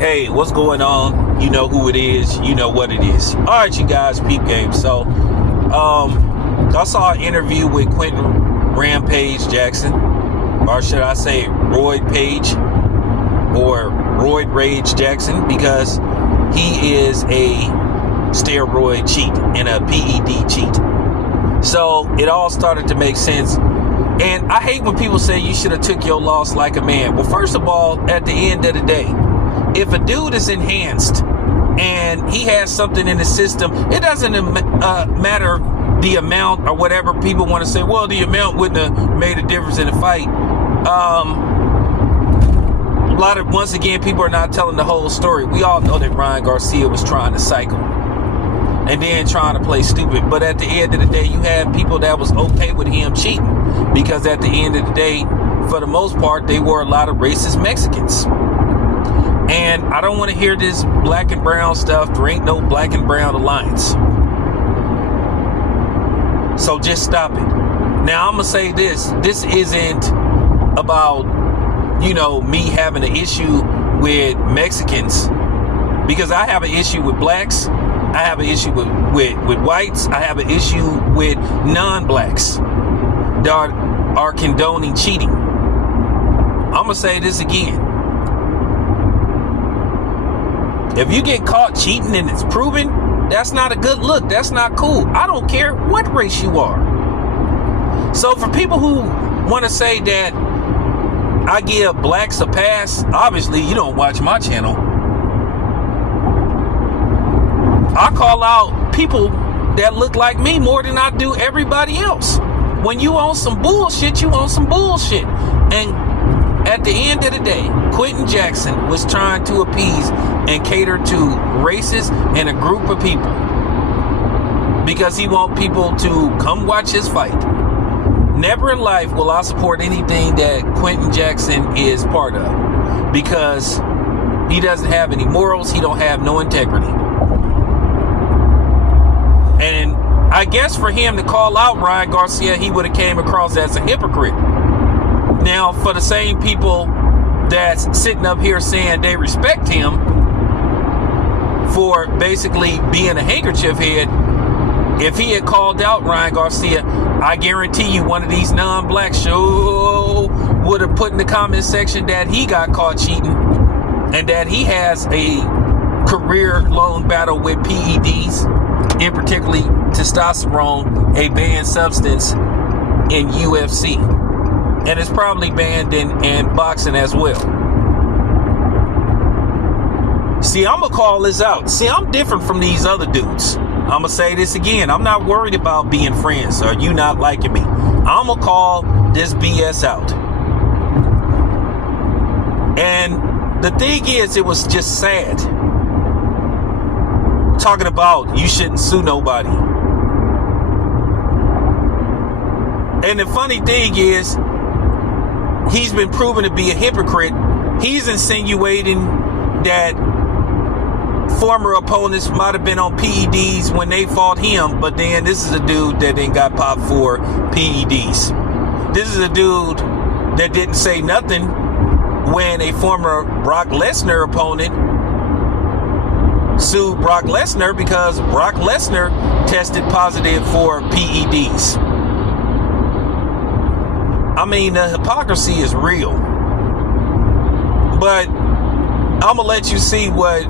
Hey, what's going on? You know who it is. You know what it is. All right, you guys, peep game. So, I saw an interview with Quinton Rampage Jackson, or should I say Roid Page, or Roid Rage Jackson, because he is a steroid cheat and a PED cheat. So it all started to make sense. And I hate when people say you should have took your loss like a man. Well, first of all, at the end of the day, if a dude is enhanced and he has something in the system, it doesn't matter the amount or whatever. People want to say, well, the amount wouldn't have made a difference in the fight. Once again, people are not telling the whole story. We all know that Ryan Garcia was trying to cycle and then trying to play stupid. But at the end of the day, you had people that was okay with him cheating, because at the end of the day, for the most part, they were a lot of racist Mexicans. And I don't want to hear this black and brown stuff. There ain't no black and brown alliance. So just stop it. Now, I'm going to say this. This isn't about, me having an issue with Mexicans, because I have an issue with blacks. I have an issue with whites. I have an issue with non-blacks that are condoning cheating. I'm going to say this again. If you get caught cheating and it's proven, that's not a good look. That's not cool. I don't care what race you are. So for people who want to say that I give blacks a pass, obviously you don't watch my channel. I call out people that look like me more than I do everybody else. When you own some bullshit, you own some bullshit. And at the end of the day, Quinton Jackson was trying to appease and cater to races and a group of people, because he wants people to come watch his fight. Never in life will I support anything that Quinton Jackson is part of, because he doesn't have any morals. He don't have no integrity. And I guess for him to call out Ryan Garcia, he would have came across as a hypocrite. Now, for the same people that's sitting up here saying they respect him for basically being a handkerchief head, if he had called out Ryan Garcia, I guarantee you one of these non-blacks would have put in the comment section that he got caught cheating and that he has a career-long battle with PEDs, and particularly testosterone, a banned substance in UFC. And it's probably banned in boxing as well. See, I'm going to call this out. See, I'm different from these other dudes. I'm going to say this again. I'm not worried about being friends or you not liking me. I'm going to call this BS out. And the thing is, it was just sad. Talking about you shouldn't sue nobody. And the funny thing is, he's been proven to be a hypocrite. He's insinuating that former opponents might have been on PEDs when they fought him, but then this is a dude that then got popped for PEDs. This is a dude that didn't say nothing when a former Brock Lesnar opponent sued Brock Lesnar because Brock Lesnar tested positive for PEDs. I mean, the hypocrisy is real. But I'm going to let you see what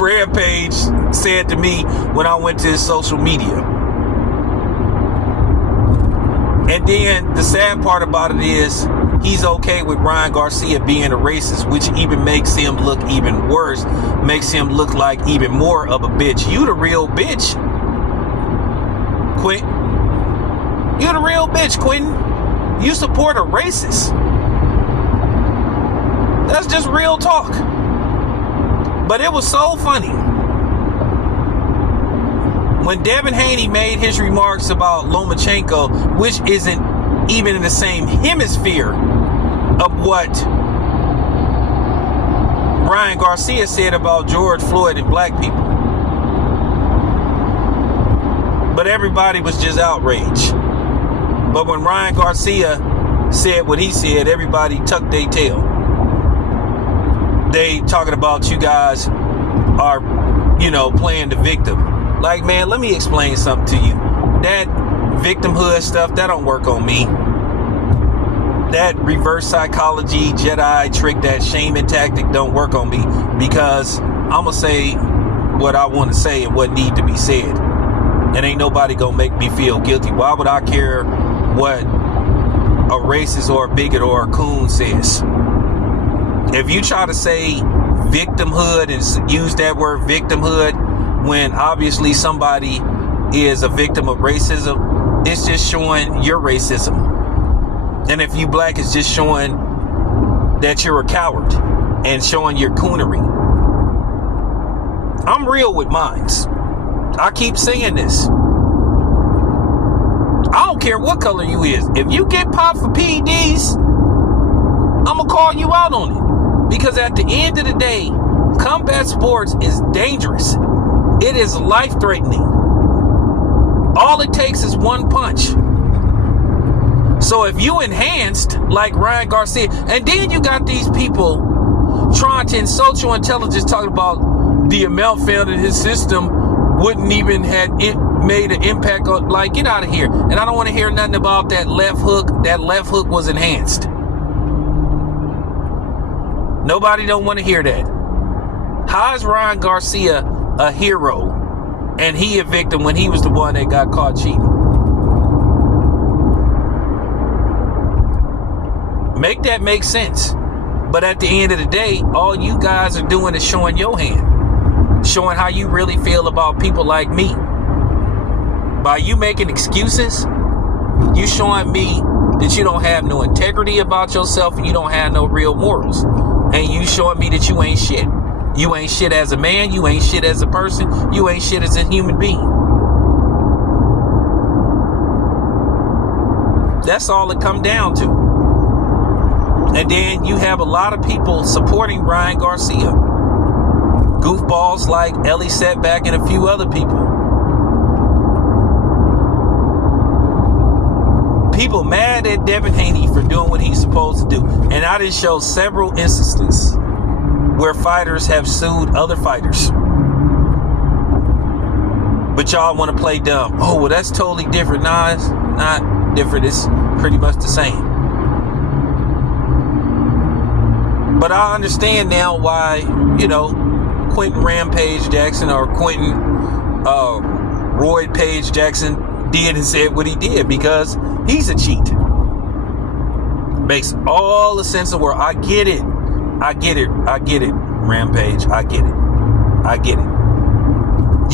Rampage said to me when I went to his social media. And then the sad part about it is he's okay with Ryan Garcia being a racist, which even makes him look even worse, makes him look like even more of a bitch. You the real bitch, Quinton. You the real bitch, Quinton. You support a racist. That's just real talk. But it was so funny when Devin Haney made his remarks about Lomachenko, which isn't even in the same hemisphere of what Ryan Garcia said about George Floyd and black people. But everybody was just outraged. But when Ryan Garcia said what he said, everybody tucked their tail. they talking about you guys are, playing the victim. Like, man, let me explain something to you. That victimhood stuff, that don't work on me. That reverse psychology, Jedi trick, that shaming tactic don't work on me, because I'm going to say what I want to say and what need to be said. And ain't nobody going to make me feel guilty. Why would I care what a racist or a bigot or a coon says? If you try to say victimhood and use that word victimhood when obviously somebody is a victim of racism, it's just showing your racism. And if you black, it's just showing that you're a coward and showing your coonery. I'm real with mines. I keep saying this. I don't care what color you is. If you get popped for PEDs, I'm going to call you out on it. Because at the end of the day, combat sports is dangerous. It is life-threatening. All it takes is one punch. So if you enhanced like Ryan Garcia, and then you got these people trying to insult your intelligence, talking about the amount found in his system wouldn't even have made an impact on, like, get out of here. And I don't want to hear nothing about that left hook. That left hook was enhanced. Nobody don't want to hear that. How is Ryan Garcia a hero and he a victim when he was the one that got caught cheating? Make that make sense. But at the end of the day, all you guys are doing is showing your hand. Showing how you really feel about people like me. By you making excuses, you showing me that you don't have no integrity about yourself and you don't have no real morals. And you showing me that you ain't shit. You ain't shit as a man, you ain't shit as a person, you ain't shit as a human being. That's all it come down to. And then you have a lot of people supporting Ryan Garcia. Goofballs like Ellie Setback and a few other people. People mad at Devin Haney for doing what he's supposed to do. And I did show several instances where fighters have sued other fighters. But y'all want to play dumb. Oh, well, that's totally different. Nah, it's not different. It's pretty much the same. But I understand now why, Quinton Rampage Jackson or Quinton Roid Page Jackson did and said what he did, because he's a cheat. Makes all the sense in the world. I get it. Rampage, I get it.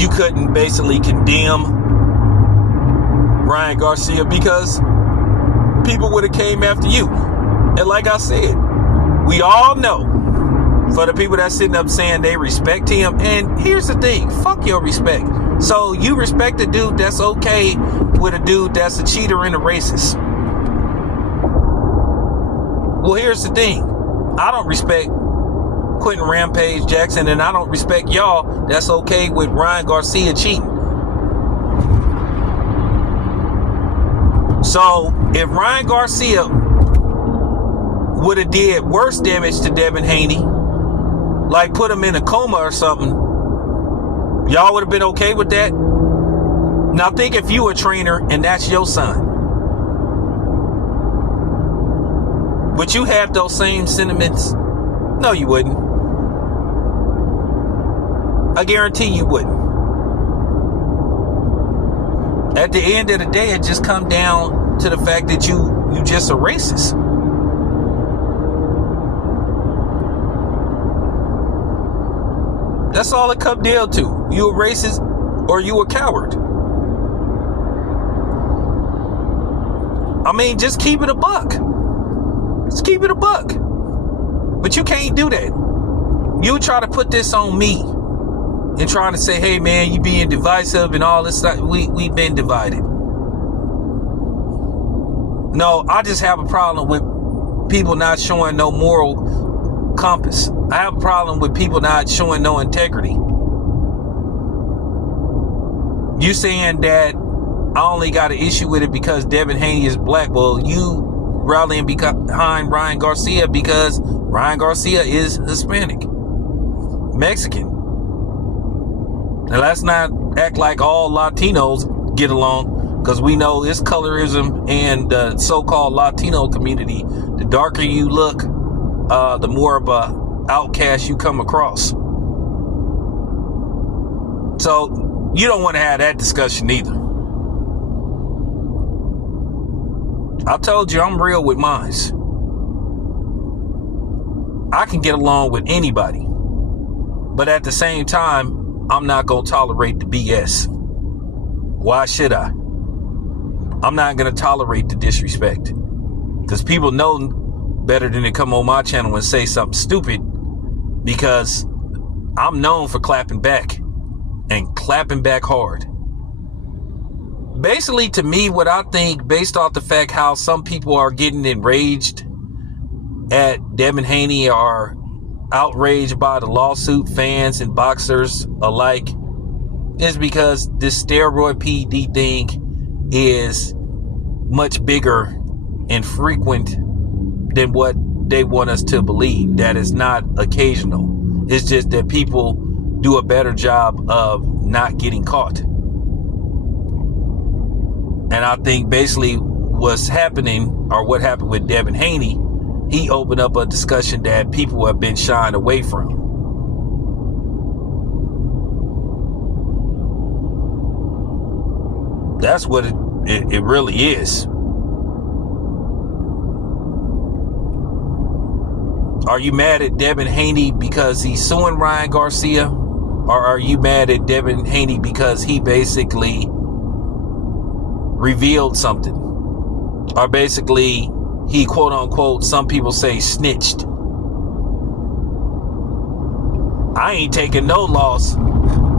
You couldn't basically condemn Ryan Garcia because people would have came after you. And like I said, we all know, for the people that's sitting up saying they respect him, and here's the thing, fuck your respect. So you respect a dude that's okay with a dude that's a cheater and a racist. Well, here's the thing. I don't respect Quinton Rampage Jackson, and I don't respect y'all that's okay with Ryan Garcia cheating. So if Ryan Garcia would have did worse damage to Devin Haney, like put him in a coma or something, y'all would have been okay with that? Now think if you a trainer and that's your son. Would you have those same sentiments? No, you wouldn't. I guarantee you wouldn't. At the end of the day, it just come down to the fact that you just a racist. That's all it comes down to. You a racist or you a coward. I mean, just keep it a buck. Just keep it a buck. But you can't do that. You try to put this on me and trying to say, hey man, you being divisive and all this stuff. We've been divided. No, I just have a problem with people not showing no moral compass. I have a problem with people not showing no integrity. You saying that I only got an issue with it because Devin Haney is black. Well, you rallying behind Ryan Garcia because Ryan Garcia is Hispanic. Mexican. And let's not act like all Latinos get along, because we know it's colorism and the so-called Latino community. The darker you look, the more of a outcast you come across. So you don't want to have that discussion either. I told you I'm real with mines. I can get along with anybody, but at the same time, I'm not going to tolerate the BS. Why should I? I'm not going to tolerate the disrespect, because people know better than to come on my channel and say something stupid, because I'm known for clapping back and clapping back hard. Basically, to me, what I think, based off the fact how some people are getting enraged at Devin Haney, are outraged by the lawsuit, fans and boxers alike, is because this steroid PD thing is much bigger and frequent than what they want us to believe. That is not occasional. It's just that people do a better job of not getting caught. And I think basically what's happening, or what happened with Devin Haney, he opened up a discussion that people have been shying away from. That's what it really is. Are you mad at Devin Haney because he's suing Ryan Garcia? Or are you mad at Devin Haney because he basically revealed something? Or basically he, quote unquote, some people say, snitched. I ain't taking no loss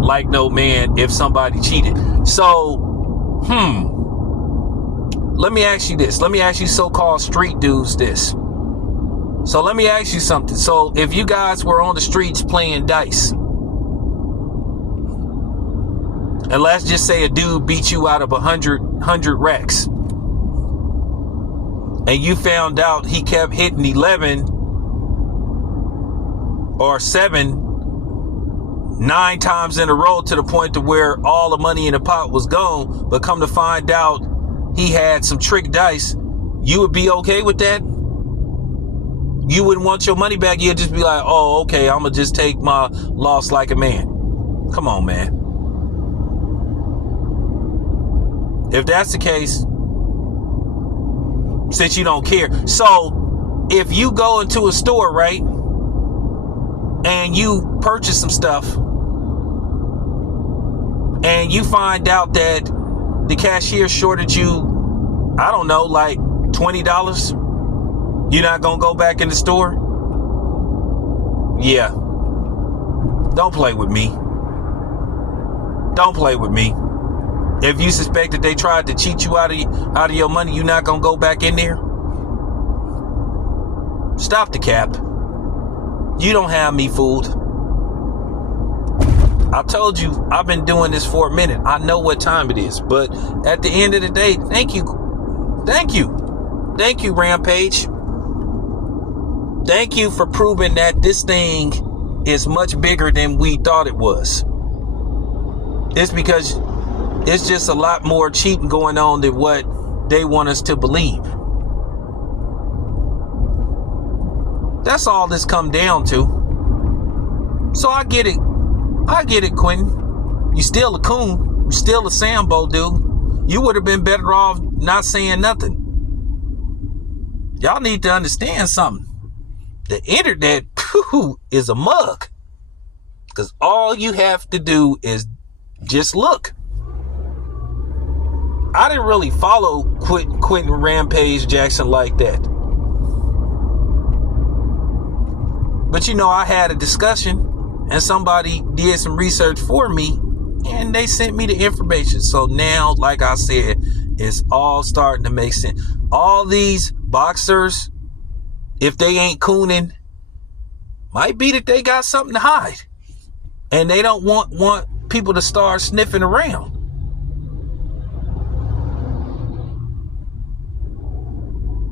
like no man if somebody cheated. So, let me ask you this. Let me ask you so-called street dudes this. So let me ask you something. So if you guys were on the streets playing dice, and let's just say a dude beat you out of 100 racks, and you found out he kept hitting 11 or 9 times in a row, to the point to where all the money in the pot was gone, but come to find out he had some trick dice, you would be okay with that? You wouldn't want your money back. You'd just be like, oh, okay, I'm going to just take my loss like a man. Come on, man. If that's the case, since you don't care. So if you go into a store, right, and you purchase some stuff, and you find out that the cashier shorted you, I don't know, like $20, you're not going to go back in the store? Yeah. Don't play with me. Don't play with me. If you suspect that they tried to cheat you out of your money, you're not going to go back in there? Stop the cap. You don't have me fooled. I told you, I've been doing this for a minute. I know what time it is. But at the end of the day, thank you. Thank you. Thank you, Rampage. Thank you for proving that this thing is much bigger than we thought it was. It's because it's just a lot more cheating going on than what they want us to believe. That's all this come down to. So I get it. I get it, Quinton. You still a coon. You still a Sambo, dude. You would have been better off not saying nothing. Y'all need to understand something. The internet is a mug. Because all you have to do is just look. I didn't really follow Quinton Rampage Jackson like that. But you know, I had a discussion and somebody did some research for me and they sent me the information. So now, like I said, it's all starting to make sense. All these boxers, if they ain't cooning, might be that they got something to hide. And they don't want people to start sniffing around.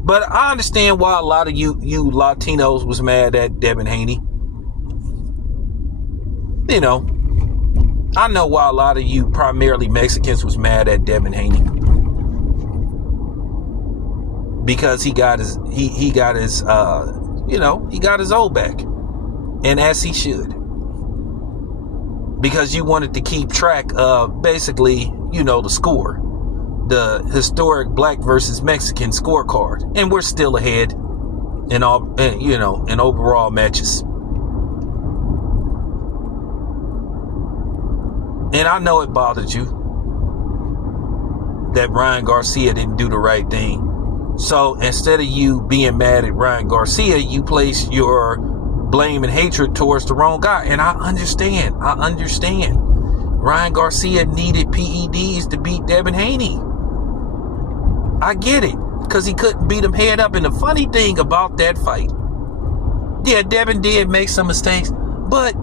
But I understand why a lot of you Latinos was mad at Devin Haney. you know, I know why a lot of you, primarily Mexicans, was mad at Devin Haney. Because he got his old back. And as he should. Because you wanted to keep track of basically, the score. The historic black versus Mexican scorecard. And we're still ahead in overall matches. And I know it bothered you that Ryan Garcia didn't do the right thing. So instead of you being mad at Ryan Garcia, you place your blame and hatred towards the wrong guy. And I understand. Ryan Garcia needed PEDs to beat Devin Haney. I get it. Because he couldn't beat him head up. And the funny thing about that fight, yeah, Devin did make some mistakes. But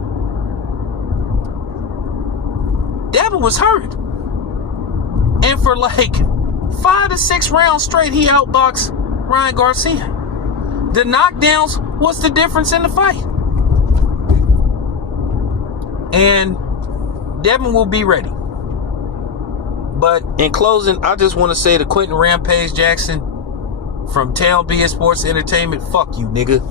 Devin was hurt. And for like 5 to 6 rounds straight, he outboxed Ryan Garcia. The knockdowns was the difference in the fight. And Devin will be ready. But in closing, I just want to say to Quinton Rampage Jackson from Town BS Sports Entertainment, fuck you, nigga.